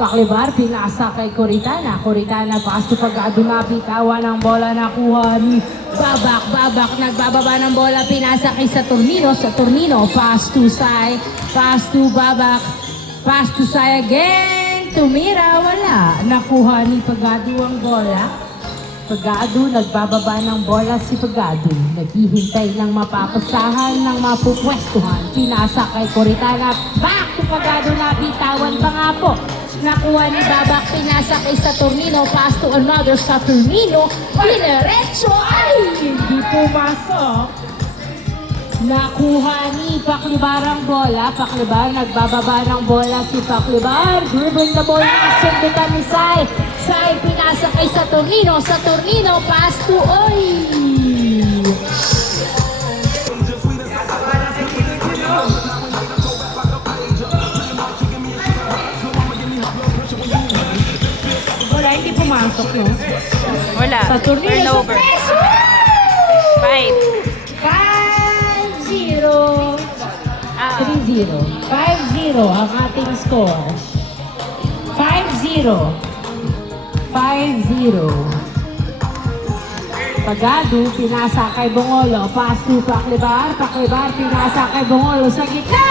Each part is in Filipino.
Paklibar, pinasa kay Coritana. Coritana, pass to Pagado, nabitawan ng bola, nakuha ni Babak. Babak, nagbababa ng bola, pinasa kay Saturnino. Saturnino, pass to Sai. Pass to Babak. Pass to Sai again. Tumira, wala. Nakuha ni Pagado ang bola. Pagado, nagbababa ng bola si Pagado. Naghihintay ng mapapasahan, ng mapupwestuhan. Pinasa kay Coritana. Back to Pagado, nabitawan pa nga po. Nakuha ni Babak, pinasa kay Saturnino. Pass to another Saturnino. Dinerecho, ay! Hindi pumasok. Nakuha ni Paklibar ang bola. Paklibar, nagbababa ng bola si Paklibar. Dribbling the ball, nasundutan ni Sai. Sai, pinasa kay Saturnino. Saturnino, pass to Oy! Wala, hindi pumasok, no? Wala. Saturnino, Turnover. sa 5-0. 3-0. 5-0 ang ating score. 5-0. 5-0. Pagado, pinasa kay Bongolo. Pass to Paklibar. Paklibar, pinasa kay Bongolo sa gitna.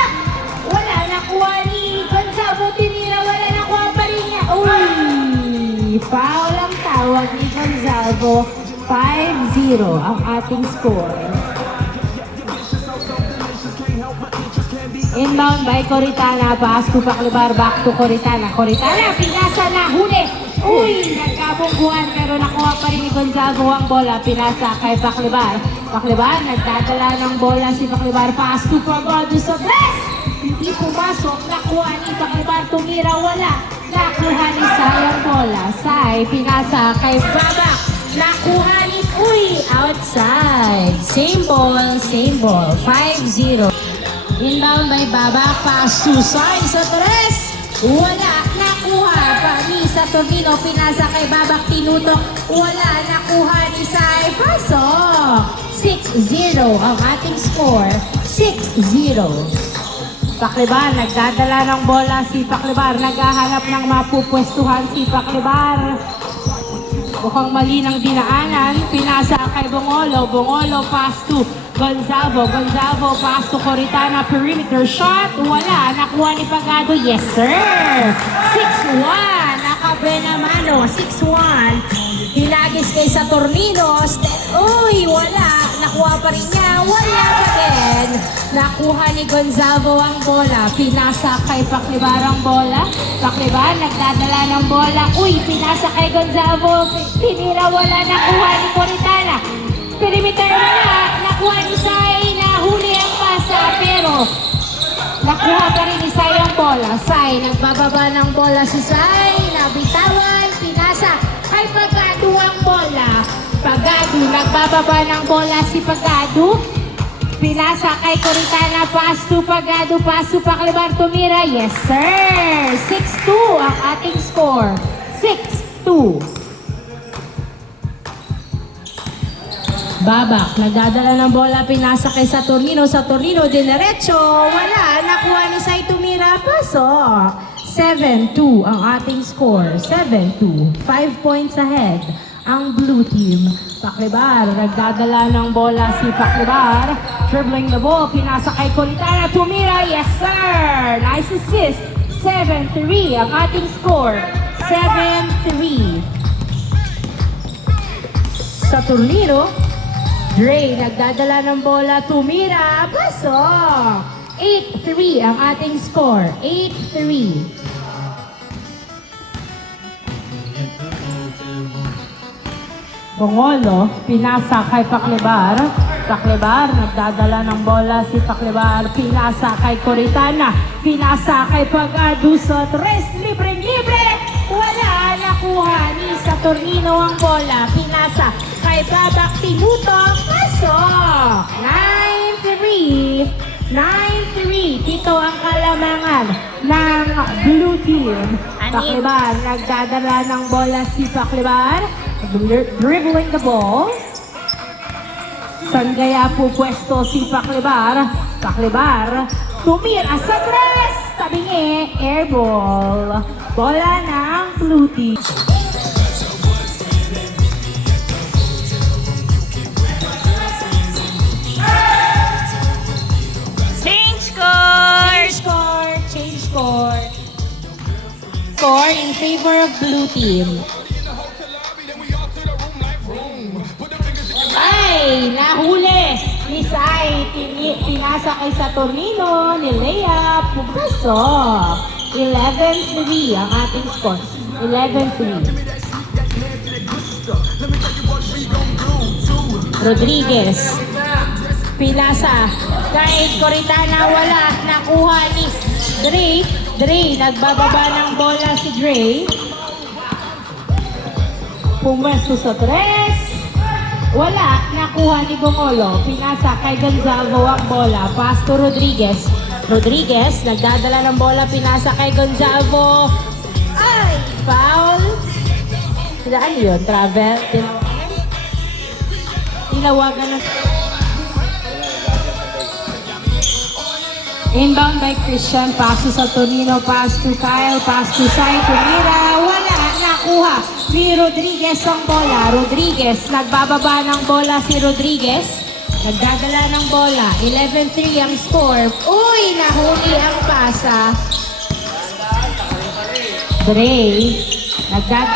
Wala, nakuha ni Gonzalo. Tinira, wala, nakuha pa rin niya. Uy! Foul ang tawag ni Gonzalo. 5-0 ang ating score. Inbound by Coritana. Pass to Paklibar. Back to Coritana. Coritana, pinasa na. Huli. Uy! Nagkabungguan pero nakuha pa rin ni Gonzago ang bola. Pinasa kay Paklibar. Paklibar, nagdadala ng bola si Paklibar. Pass to Pagado sa press. Hindi pumasok. Nakuha ni Paklibar. Tumira, wala. Nakuha ni Sai ang bola. Sai, pinasa kay Babak. Nakuha ni Uy! Outside. Same ball, same ball. 5-0. Inbound by Babak. Pass to Sai sa tres. Wala. Nakuha pa ni Saturnino. Pinasa kay Babak. Tinutok. Wala. Nakuha ni Sai. Pasok. 6-0 ang ating score. 6-0. Paklibar, nagdadala ng bola si Paklibar. Naghahanap ng mapupwestuhan si Paklibar. Mukhang mali ng dinaanan. Pinasa kay Bongolo. Bongolo, pass to Gonzalo. Gonzalo, pass to Coritana. Perimeter shot. Wala. Nakuha ni Pagado. Yes, sir. 6-1. Nakabenamano. 6-1. Hinagis kay Saturnino. Uy, wala. Nakuha pa rin niya. Wala pa din. Nakuha ni Gonzalo ang bola. Pinasa kay Paklibar ang bola. Paklibar, nagdadala ng bola. Uy, pinasa kay Gonzalo. Tinira, wala. Nakuha ni Coritana. Perimeter na. Nakuha ni Sai. Nahuli ang pasa. Pero nakuha pa rin ni Sai ang bola. Sai, nagbababa ng bola si Sai. Nabitawan. Pinasa kay Pagado ang bola. Pagado, nagbababa ng bola si Pagado. Pinasa kay Coritana. Pass to Pagado. Pass to Paklibar. Tumira. Yes, sir. 6-2 ang ating score. 6-2. Babak, nagdadala ng bola. Pinasa kay Saturnino. Saturnino, dinerecho. Wala. Nakuha ni Sai. Tumira. Pasok. 7-2 ang ating score. 7-2. 5 points ahead ang blue team. Paklibar, nagdadala ng bola si Paklibar. Dribbling the ball, pinasa kay Coritana. Tumira, yes sir! Nice assist. 7-3 ang ating score. 7-3. Saturnino. Dre, nagdadala ng bola. Tumira, pasok! 8-3 ang ating score. 8-3. Bongolo, pinasa kay Paklibar. Paklibar, nagdadala ng bola si Paklibar. Pinasa kay Coritana. Pinasa kay Pagado sa tres. Libre-libre. Wala. Nakuha ni Saturnino ang bola. Pinasa kay Babak. Tinutok. Pasok. 9-3. 9-3. Dito ang kalamangan ng blue team. Paklibar, nagdadala ng bola si Paklibar. Dribbling the ball. Saan kaya po pwesto si Paklibar? Paklibar, tumira sa tres. sabi niya, air ball. Bola ng blue team. Change score! Change score. Score in favor of blue team. Ay, nahuli ni Sai. Pinasa kay Saturnino ni Lea. Pumasok. 11-3 ang ating score. 11-3. Rodriguez. Pinasa. Kahit Coritana wala. Nakuha ni Dre. Dre. Nagbababa ng bola si Dre. Pumasok sa tres. Wala, nakuha ni Gongolo. Pinasa kay Gonzalo ang bola. Pass to Rodriguez. Rodriguez, nagdadala ng bola. Pinasa kay Gonzalo. Ay, foul. Ano yun? Travel? Tinawagan na. Inbound by Christian. Pass to Saturnino. Pass to Kyle. Pass to Sai. Tumira. Wala, nakuha ni Rodriguez ang bola. Rodriguez, nagbababa ng bola si Rodriguez. Nagdadala ng bola. 11-3 ang score. Uy, nahuli ang pasa. Dre.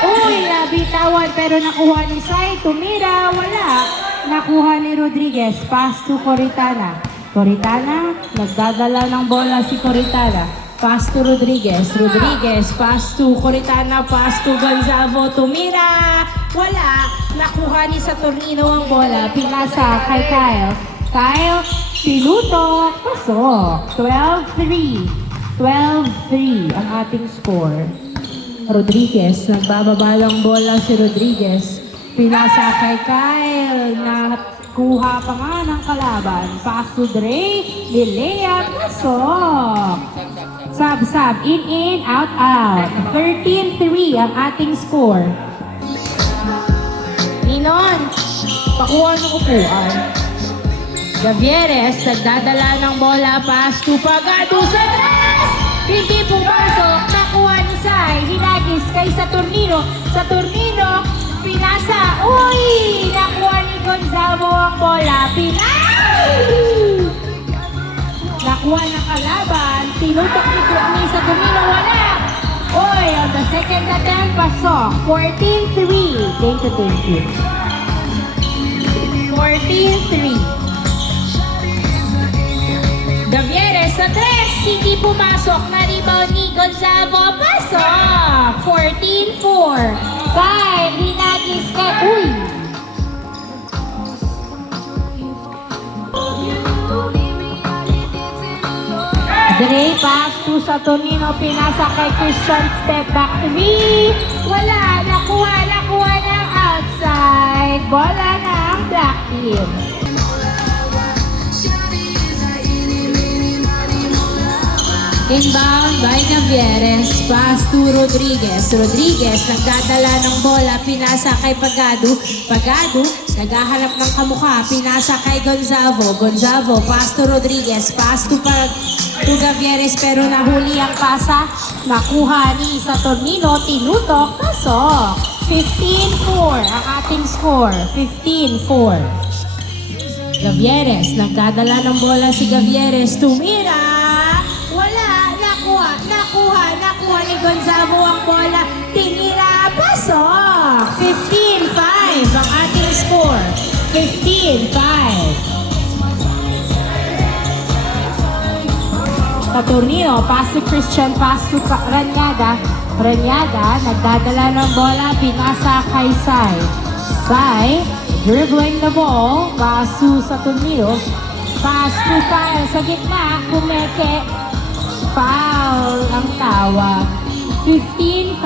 Uy, nabitawan pero nakuha ni Sai. Tumira, wala. Nakuha ni Rodriguez. Pass to Coritana. Coritana, nagdadala ng bola si Coritana. Pass to Rodriguez. Rodriguez, pass to Coritana, pass to Gonzalo. Tumira. Wala. Nakuha ni Saturnino ang bola. Pinasa kay Kyle. Kyle, pinuto. Pasok. 12-3. 12-3 ang ating score. Rodriguez, nagbababa lang bola si Rodriguez. Pinasa kay Kyle. Nakuha pa nga ng kalaban. Pass to Dre. Lilea. Pasok. Sub, in, out. 13-3 ang ating score. Ninon, pakuha ng upuan. Gavieres, nagdadala ng bola. Pass to Pagado sa tres. Hindi pumasok. Nakuha ni Sai. Hinagis kay Saturnino. Saturnino, pinasa. Uy! Nakuha ni Gonzalo ang bola. Nakuha ng kalaban. Tinutok ni Saturnino. Wala. Oy, on the second attempt, pasok. 14-3. Thank you. 14-3. Gavieres sa tres. Hindi pumasok. Na-rebound ni Gonzalo. Pasok. 14-4. 5. Hinagis ka. Uy! Dre, pass to Saturnino, pinasa kay Christian, step back 3. Wala, nakuha ng outside. Bola ng black team. Inbound by Gavieres, pass to Rodriguez. Rodriguez, nagdadala ng bola, pinasa kay Pagado. Pagado, naghahanap ng kamukha, pinasa kay Gonzalo. Gonzalo, pass to Rodriguez, pass to Gavieres, pero nahuli ang pasa. Nakuha ni Saturnino, tinutok, pasok. 15-4 ang ating score. 15-4. Gavieres, nagdadala ng bola si Gavieres. Tumira. Wala. Nakuha ni Gonzalo ang bola. Tinira. Pasok. 15-5 ang ating score. 15-5. Saturnino, pass to Christian, pass to Ranyada. Ranyada, nagdadala ng bola, pinasa kay Sai. Sai, dribbling the ball, pass to Saturnino. Pass to Kyle sa gitna, kumeke. Foul ang tawag. 15-5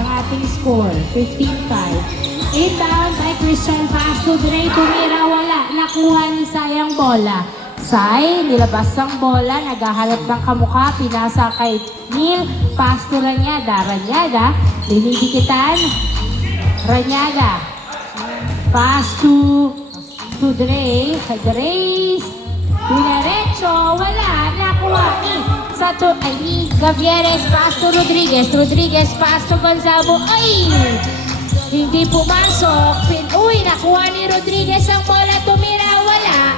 ang ating score. 15-5. Inbound by Christian, pass to Dre. Tumira, wala. Nakuha ni Sai ang bola. Sai, nilabas ang bola, naghahalap ng kamukha, pinasa kay Neil, pass to Ranyada. Ranyada, dinidikitan. Ranyada, pass to Dre. Dre, dinerecho, wala. Nakuha nakuha ni Gavieres, pass to Rodriguez. Rodriguez, pass to Gonzalo. Ay! Hindi pumasok. Uy, nakuha ni Rodriguez ang bola. Tumira, wala.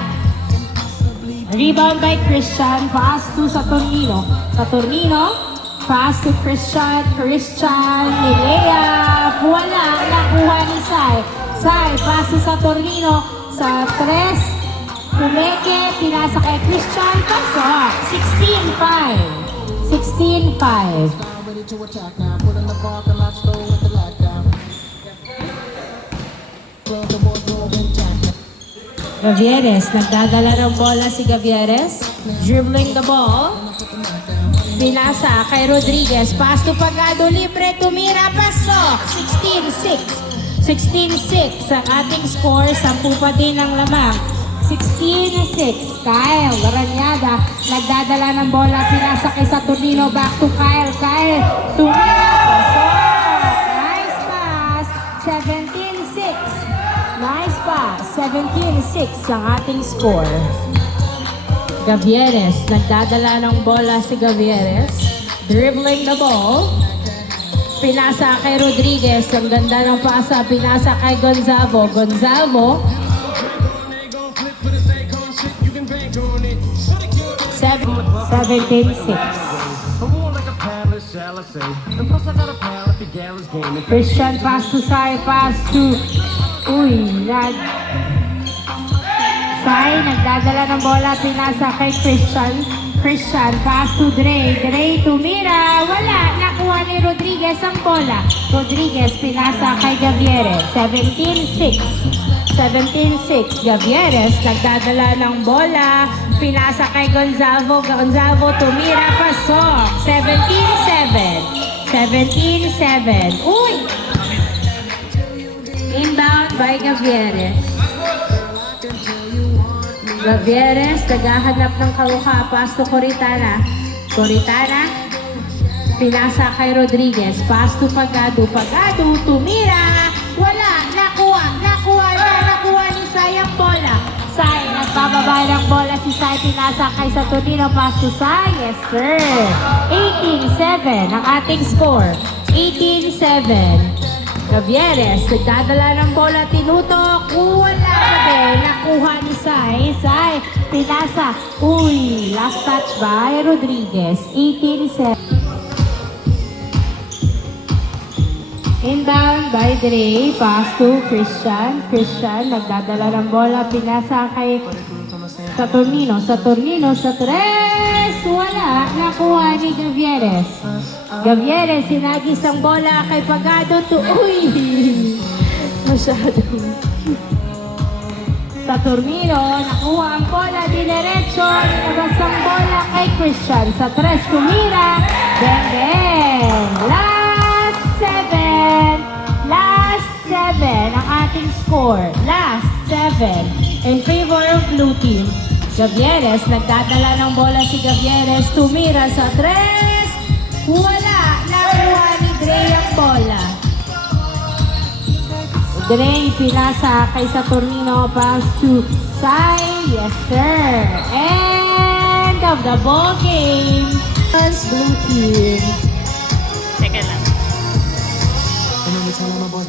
Rebound by Christian. Pass to Saturnino. Saturnino. Pass to Christian. Christian. Nilea. Wala. Nakuha ni Sai. Sai. Pass to Saturnino. Sa 3. Pumeke. Pinasa kay Christian. Pasok. 16-5. 16-5. Ready to attack now. Put in the parking lot store with the lockdown. Close the wardrobe intact. Gavieres, nagdadala ng bola si Gavieres. Dribbling the ball. Pinasa kay Rodriguez. Pass to Pagado, libre, tumira, pasok. 16-6. 16-6 ang ating score. 10 pa din ang lamang. 16-6. Kyle Laranyada, nagdadala ng bola. Pinasa kay Saturnino. Back to Kyle. Kyle, tumira, pasok. Nice pass. 17-6. Nice pass. 17-6 ang ating score. Gavieres, nagdadala ng bola si Gavieres. Dribbling the ball. Pinasa kay Rodriguez. Ang ganda ng pasa. Pinasa kay Gonzalo. Gonzalo. 17-6. Christian pass to Sai. Pass to... Sai, nagdadala ng bola. Pinasa kay Christian. Christian, pass to Dre. Dre, tumira. Wala. Nakuha ni Rodriguez ang bola. Rodriguez, pinasa kay Gavieres. 17-6. 17-6. Gavieres, nagdadala ng bola. Pinasa kay Gonzalo. Gonzalo, tumira. Pasok. 17-7. 17-7. Uy! Inbound by Gavieres. Gavieres, naghahanap ng karuha. Pass to Coritana. Coritana. Pinasa kay Rodriguez. Pass to Pagado. Pagado, tumira. Wala. Nakuha ni Sai ang bola. Sai, nagbababa ng bola si Sai. Pinasa kay Saturnino. Pass to Sai. Yes, sir. 18-7 ang ating score. 18-7. Gavieres, nagdadala ng bola, tinutok, wala pa din, nakuha ni Sai. Sai, pinasa, last touch by Rodriguez, 18-7. Inbound by Dre, pass to Christian. Christian, nagdadala ng bola, pinasa kay Saturnino. Saturnino sa 3, wala, nakuha ni Gavieres. Gavieres, sinagis ang bola kay Pagado to... Masyadong... Saturnino, nakuha ang bola, dinerecho, nilabas ang bola kay Christian. Sa 3, tumira, then, last 7. Last 7 ang ating score. Last 7 in favor of blue team. Gavieres, nagdadala ng bola si Gavieres, tumira sa 3. Wala! Nakuha ni Dre ang bola. Dre, pinasa kay Saturnino. Pass to Sai. Yes, sir. End of the ball game. Blue team. Teka lang. And every time I'm a boss,